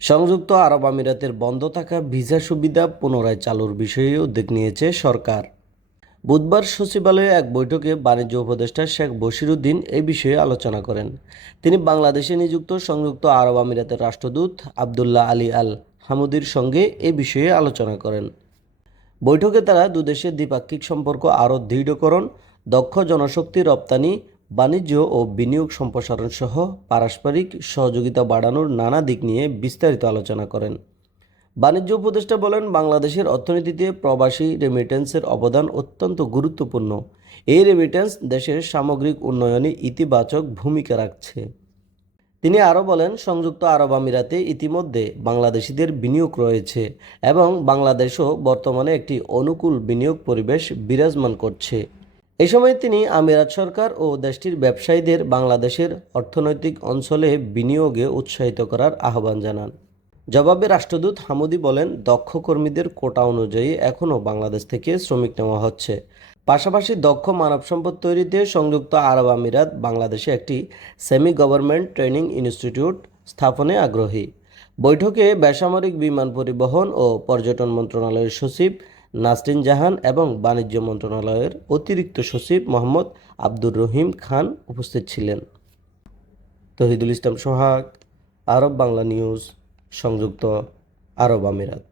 সংযুক্ত আরব আমিরাতের বন্ধ থাকা ভিসা সুবিধা পুনরায় চালুর বিষয়ে উদ্যোগ নিয়েছে সরকার। বুধবার সচিবালয়ে এক বৈঠকে বাণিজ্য উপদেষ্টা শেখ বশিরুদ্দিন এই বিষয়ে আলোচনা করেন। তিনি বাংলাদেশে নিযুক্ত সংযুক্ত আরব আমিরাতের রাষ্ট্রদূত আবদুল্লাহ আলী আল হামুদির সঙ্গে এ বিষয়ে আলোচনা করেন। বৈঠকে তারা দুদেশের দ্বিপাক্ষিক সম্পর্ক আরও দৃঢ়করণ, দক্ষ জনশক্তি রপ্তানি বাণিজ্য ও বিনিয়োগ সম্প্রসারণ সহ পারস্পরিক সহযোগিতা বাড়ানোর নানা দিক নিয়ে বিস্তারিত আলোচনা করেন। বাণিজ্য উপদেষ্টা বলেন, বাংলাদেশের অর্থনীতিতে প্রবাসী রেমিটেন্সের অবদান অত্যন্ত গুরুত্বপূর্ণ। এই রেমিটেন্স দেশের সামগ্রিক উন্নয়নে ইতিবাচক ভূমিকা রাখছে। তিনি আরও বলেন, সংযুক্ত আরব আমিরাতে ইতিমধ্যে বাংলাদেশিদের বিনিয়োগ রয়েছে এবং বাংলাদেশও বর্তমানে একটি অনুকূল বিনিয়োগ পরিবেশ বিরাজমান করছে। এ সময় তিনি আমিরাত সরকার ও দেশটির ব্যবসায়ীদের বাংলাদেশের অর্থনৈতিক অঞ্চলে বিনিয়োগে উৎসাহিত করার আহ্বান জানান। জবাবে রাষ্ট্রদূত হামুদি বলেন, দক্ষ কর্মীদের কোটা অনুযায়ী এখনও বাংলাদেশ থেকে শ্রমিক নেওয়া হচ্ছে। পাশাপাশি দক্ষ মানব সম্পদ তৈরিতে সংযুক্ত আরব আমিরাত বাংলাদেশে একটি সেমি গভর্নমেন্ট ট্রেনিং ইনস্টিটিউট স্থাপনে আগ্রহী। বৈঠকে বেসামরিক বিমান পরিবহন ও পর্যটন মন্ত্রণালয়ের সচিব নাসরিন জাহান এবং বাণিজ্য মন্ত্রণালয়ের অতিরিক্ত সচিব মোহাম্মদ আব্দুর রহিম খান উপস্থিত ছিলেন। তহিদুল ইসলাম সোহাগ, আরব বাংলা নিউজ, সংযুক্ত আরব আমিরাত।